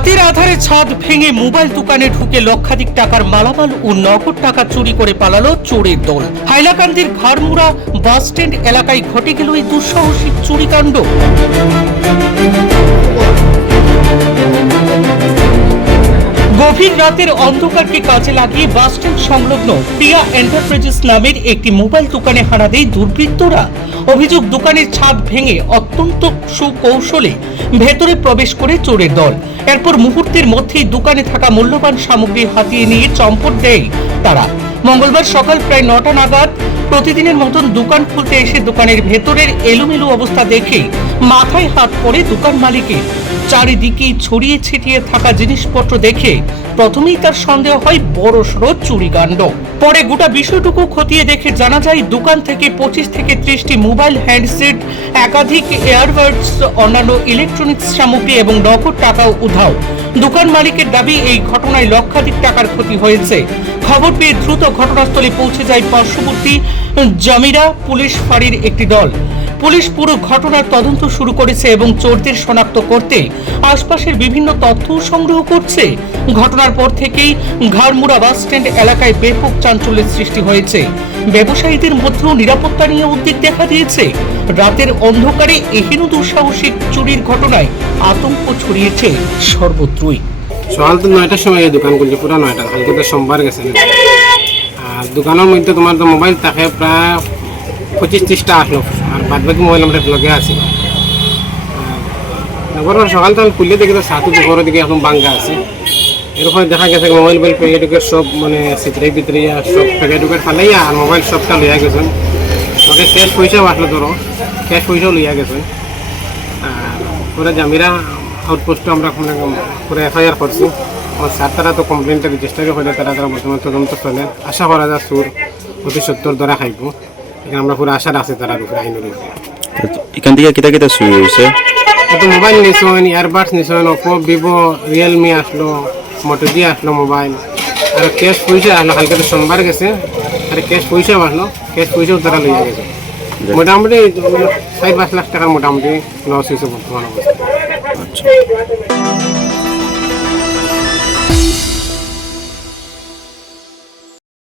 রাতের আধারে ছাদ ভেঙে মোবাইল দোকানে ঢুকে লক্ষাধিক টাকার মালামাল ও নগদ টাকা চুরি করে পালালো চোরের দল। হাইলাকান্দির ঘাড়মুড়া বাস স্ট্যান্ড এলাকায় ঘটে গেল এই দুঃসাহসিক চুরিকাণ্ড। গভীর রাতের অন্ধকারকে কাজে লাগিয়ে বাস স্ট্যান্ড সংলগ্ন প্রিয়া এন্টারপ্রাইজেস নামের একটি মোবাইল দোকানে হানা দেয় দুর্বৃত্তরা। অভিযোগ, দোকানের ছাদ ভেঙে অত্যন্ত সুকৌশলে ভেতরে প্রবেশ করে চোরের দল। এরপর মুহূর্তের মধ্যেই দোকানে থাকা মূল্যবান সামগ্রী হাতিয়ে নিয়ে চম্পট দেয় তারা। মঙ্গলবার সকাল প্রায় 9টা নাগাদ প্রতিদিনের মতন দোকান খুলতে এসে দোকানের ভেতরের এলোমেলো অবস্থা দেখে মাথায় হাত পড়ে দোকান মালিকের। চারিদিকে ছড়িয়ে ছিটিয়ে থাকা জিনিসপত্র দেখে প্রথমেই তার সন্দেহ হয় বড়সড় চুরিকাণ্ড। পরে গোটা বিষয়টুকু খতিয়ে দেখে জানা যায় দোকান থেকে 25 থেকে 30টি মোবাইল হ্যান্ডসেট, একাধিক এয়ারবাডস, অন্যান্য ইলেকট্রনিক্স সামগ্রী এবং নগদ টাকাও উধাও। দোকান মালিকের দাবি, এই ঘটনায় লক্ষাধিক টাকার ক্ষতি হয়েছে। খবর পেয়ে দ্রুত ঘটনাস্থলে পৌঁছে যায় পার্শ্ববর্তী জামিরা পুলিশ ফাঁড়ির একটি দল। পুলিশ পুরো ঘটনার তদন্ত শুরু করেছে এবং চোরদের শনাক্ত করতে আশপাশের বিভিন্ন তথ্য সংগ্রহ করছে। ঘটনার পর থেকেই ঘাড়মুড়া বাস স্ট্যান্ড এলাকায় ব্যাপক চাঞ্চল্যের সৃষ্টি হয়েছে। ব্যবসায়ীদের মধ্যেও নিরাপত্তা নিয়ে উদ্বেগ দেখা দিয়েছে। রাতের অন্ধকারে এহেন দুঃসাহসিক চুরির ঘটনায় আতঙ্ক ছড়িয়েছে সর্বত্রই। সকাল তো 9টার সময় এই দোকান খুলছে, পুরো 9টা, কালকে তো সোমবার গেছে। আর দোকানের মধ্যে তোমার তো মোবাইল থাকে প্রায় 25-30টা আসলো, আর বাদ বাকি মোবাইল আমরা লগে আছি। এবার সকাল তো খুললে দেখি তো সাথে দুপুরের দিকে এখন বাঙ্গা আছে। এরপরে দেখা গেছে মোবাইল প্যাকেটুকের সব মানে সিটরে ভিতরে সব প্যাকেটুকের ফালাইয়া আর মোবাইল সবটা লইয়া গেছেন। ওকে ক্যাশ পয়সাও আসলো, ধরো ক্যাশ পয়সাও লইয়া গেছেন। আর পরে জামিরা আউটপোস্টে আমরা পুরো এফআইআর করছি। আমার স্যার তারা তো কমপ্লেনটা রেজিস্টারও করে, তারা বর্তমানে তদন্ত চলে। আশা করা যায় সুর অতি সত্তর ধরা খাইব। এখানে আমরা পুরো আশার আছে তারা উপরে আইনের উপরে। এখান থেকে কেটা কেটা শুরু হয়েছে? তো মোবাইল নিছেন, ইয়ারবাডস নিছেন, ওপো, ভিভো, রিয়েলমি আসলো, মোটো জি আসলো মোবাইল। আর ক্যাশ পয়সা আসলো, কালকে তো সোমবার গেছে। আর ক্যাশ পয়সাও আসলো, ক্যাশ পয়সাও তারা লইয়া গেছে। মোটামুটি 4-5 লাখ টাকার মোটামুটি লস হয়েছে বর্তমান অবস্থা।